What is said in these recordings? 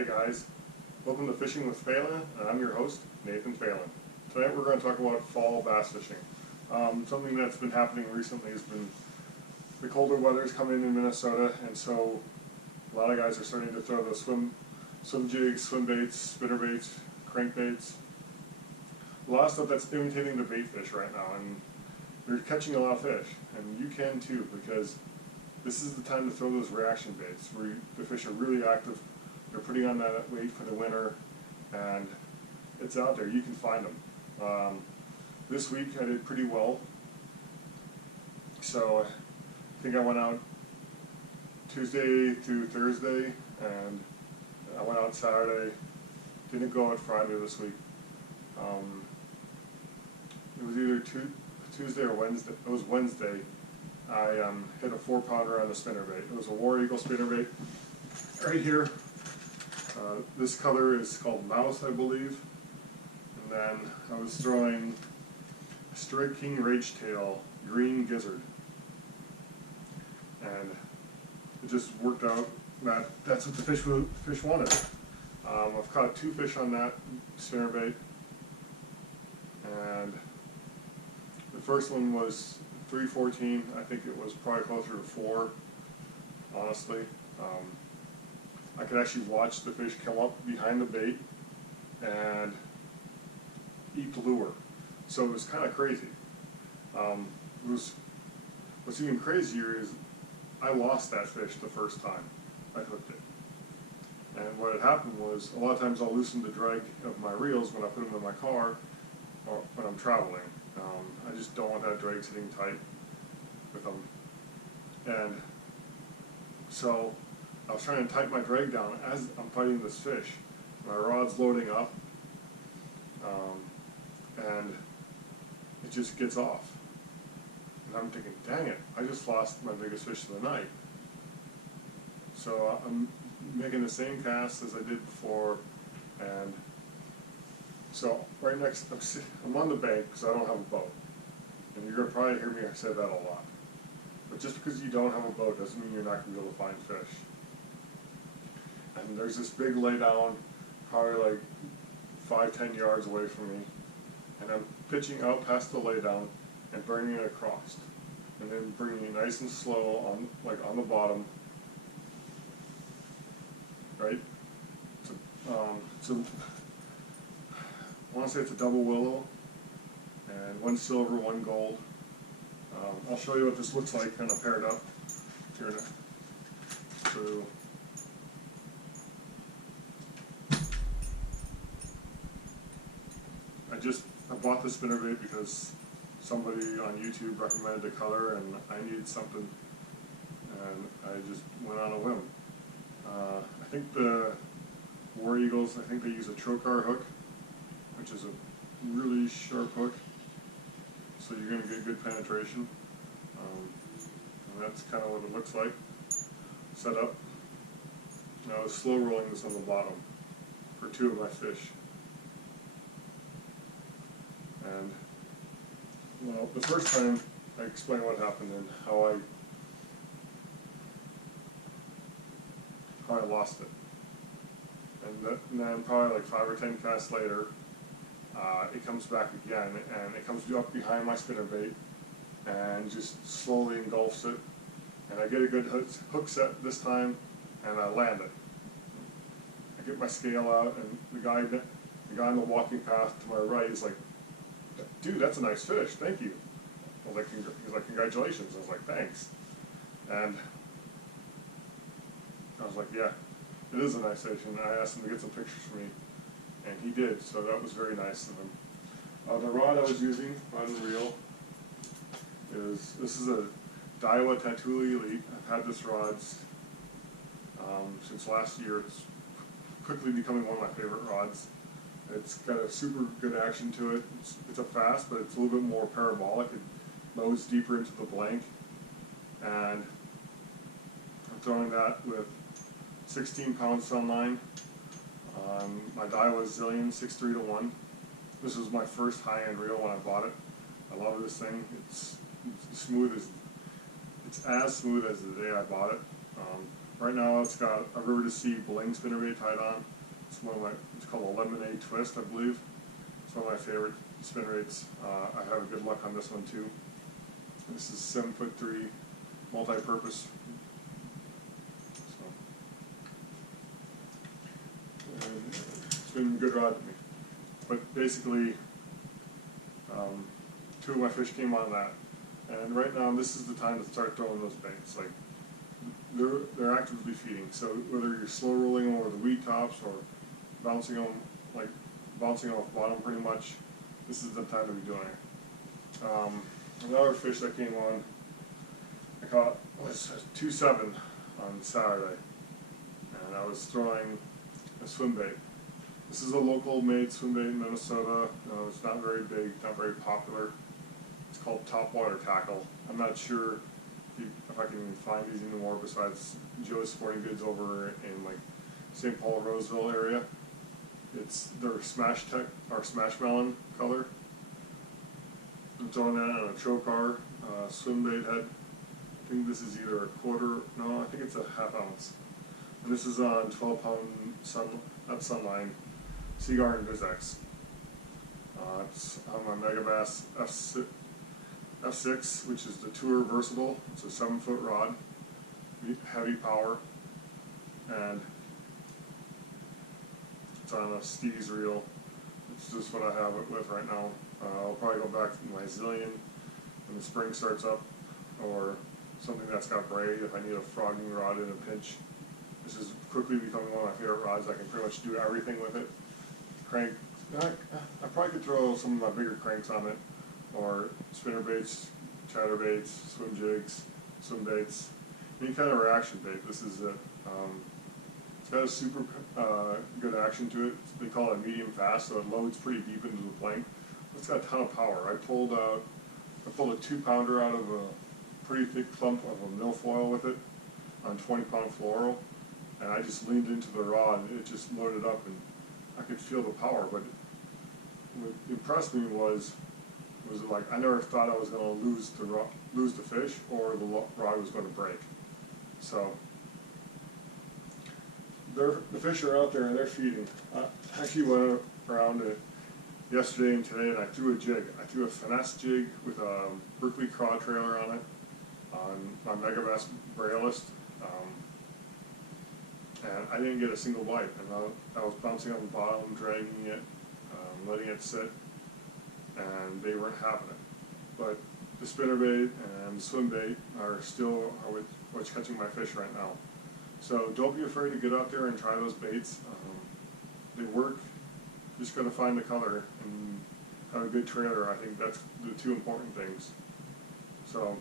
Hi guys, welcome to Fishing with Phelan, and I'm your host, Nathan Phelan. Tonight we're going to talk about fall bass fishing. Something that's been happening recently has been the colder weather's coming in Minnesota, and so a lot of guys are starting to throw those swim jigs, swim baits, spinner baits, crankbaits. A lot of stuff that's imitating the bait fish right now, and they're catching a lot of fish, and you can too, because this is the time to throw those reaction baits where the fish are really active. They're putting on that weight for the winter, and it's out there. You can find them. This week I did pretty well. So I think I went out Tuesday through Thursday, and I went out Saturday. Didn't go out Friday this week. It was either Tuesday or Wednesday. It was Wednesday. I hit a 4-pounder on the spinner bait. It was a War Eagle spinner bait right here. This color is called Mouse, I believe. And then I was throwing Strike King Rage Tail Green Gizzard. And it just worked out that that's what the fish wanted. I've caught 2 fish on that spinner bait. And the first one was 314. I think it was probably closer to 4, honestly. I could actually watch the fish come up behind the bait and eat the lure. So it was kind of crazy. What's even crazier is I lost that fish the first time I hooked it. And what had happened was, a lot of times I'll loosen the drag of my reels when I put them in my car or when I'm traveling. I just don't want that drag sitting tight with them. And so I was trying to tighten my drag down as I'm fighting this fish. My rod's loading up, and it just gets off. And I'm thinking, dang it, I just lost my biggest fish of the night. So I'm making the same cast as I did before, and so right next, I'm on the bank because I don't have a boat. And you're going to probably hear me say that a lot. But just because you don't have a boat doesn't mean you're not going to be able to find fish. And there's this big laydown, probably like 5-10 yards away from me. And I'm pitching out past the laydown and bringing it across. And then bringing it nice and slow on the bottom. Right? So I want to say it's a double willow, and 1 silver, 1 gold. I'll show you what this looks like kind of paired up here. So I bought the spinner bait because somebody on YouTube recommended the color, and I needed something, and I just went on a whim. I think the War Eagles, I think they use a trocar hook, which is a really sharp hook, so you're going to get good penetration. And that's kind of what it looks like. Set up. Now I was slow rolling this on the bottom for 2 of my fish. And well, the first time I explained what happened and how I lost it. And then probably like 5 or 10 casts later, it comes back again, and it comes up behind my spinner bait and just slowly engulfs it. And I get a good hook set this time, and I land it. I get my scale out, and the guy on the walking path to my right is like, "Dude, that's a nice fish, thank you." I was like, he's like, "Congratulations." I was like, "Thanks." And I was like, "Yeah, it is a nice fish," and I asked him to get some pictures for me, and he did, so that was very nice of him. The rod I was using, rod and reel, this is a Daiwa Tatuli Elite. I've had this rod since last year. It's quickly becoming one of my favorite rods. It's got a super good action to it. It's a fast, but it's a little bit more parabolic. It loads deeper into the blank, and I'm throwing that with 16-pound sunline. My Daiwa Zillion 6.3-1. This was my first high-end reel when I bought it. I love this thing. It's as smooth as the day I bought it. Right now it's got a river to sea bling spinnerbait tied on. It's called a lemonade twist, I believe. It's one of my favorite spinnerbaits. I have good luck on this one too. This is 7'3", multi-purpose. So, and it's been a good rod to me. But basically, 2 of my fish came on that. And right now, this is the time to start throwing those baits. Like, they're actively feeding. So whether you're slow rolling them over the weed tops or bouncing them, like bouncing off bottom pretty much, this is the time to be doing it. Another fish that came on, I caught was 2.7 on Saturday, and I was throwing a swim bait. This is a local made swim bait in Minnesota. It's not very big, not very popular. It's called Topwater Tackle. I'm not sure if I can even find these anymore besides Joe's Sporting Goods over in like St. Paul, Roseville area. It's their Smash Tech or Smash Melon color. I'm throwing that on a trocar swim bait head. I think this is either a quarter, no, I think it's a ½ ounce. And this is on 12-pound Sunline Seagur InvizX. It's on my Megabass F6, which is the Tour Versatile. It's a 7-foot rod, heavy power, and it's on a Steez reel. It's just what I have it with right now. I'll probably go back to my Zillion when the spring starts up, or something that's got braid if I need a frogging rod in a pinch. This is quickly becoming one of my favorite rods. I can pretty much do everything with it. Crank, I probably could throw some of my bigger cranks on it, or spinner baits, chatter baits, swim jigs, swim baits, any kind of reaction bait. This is it. It's got a super good action to it. They call it medium fast, so it loads pretty deep into the plank. It's got a ton of power. I pulled a 2-pounder out of a pretty thick clump of a milfoil with it on 20-pound fluoro, and I just leaned into the rod and it just loaded up, and I could feel the power. But what impressed me was like I never thought I was going to lose the fish, or the rod was going to break. So the fish are out there and they're feeding. I actually went around it yesterday and today, and I threw a jig. I threw a finesse jig with a Berkeley craw trailer on it on my Megabass Braillist, and I didn't get a single bite. And I was bouncing on the bottom, dragging it, letting it sit, and they weren't having it. But the spinnerbait and the swim bait are what's catching my fish right now. So don't be afraid to get out there and try those baits. They work. You just got to find the color and have a good trailer. I think that's the 2 important things. So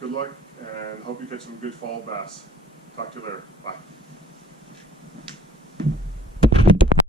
good luck, and hope you catch some good fall bass. Talk to you later. Bye.